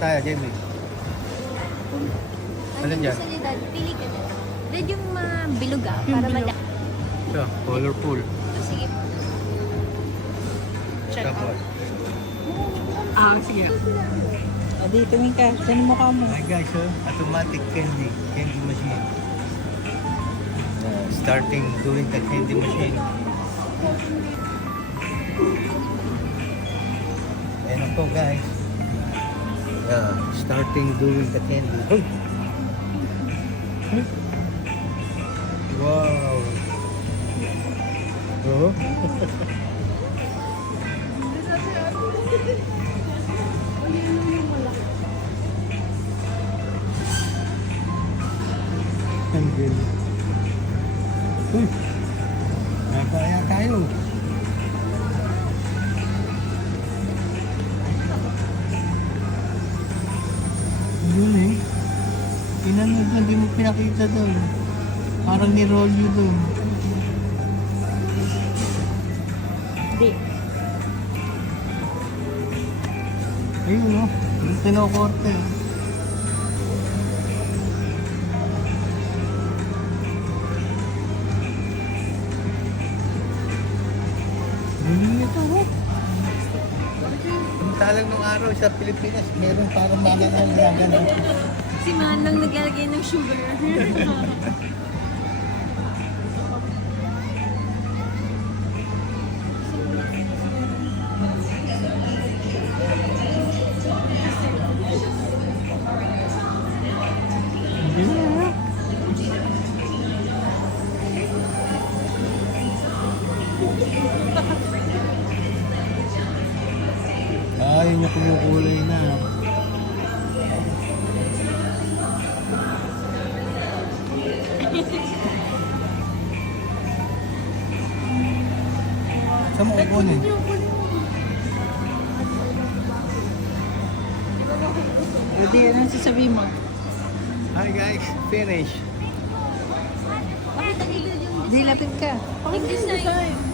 tayo, Jamie? Alin dyan? Gusto niyo, Dad? Pili ka na. Dad, yung bilog para malaki. Ito, colorful. Sige. Check Tapos, out. Sige. O, di, tumingin ka. Saan mo ka mo? hi guys, automatic candy machine. Starting doing the candy machine. Ayan po guys. Starting doing the candy. Hey! Wow! Oh? Ang galing. Uy! Nakakaya tayo. Yun eh. Pinanood na, di mo pinakita doon. Parang ni-roll you doon. Di. Ayun o. Yung tinokorte. Galing ito o. Samantalang nung araw sa Pilipinas, meron parang mananang gagano. Si Manang naglalagay ng sugar. Yun yung kumukulay na. Saan mo kukunin? O, di, ano sasabihin mo? Hi guys, finish. Bakit ang ilod yung Di, lapit ka. Yung design.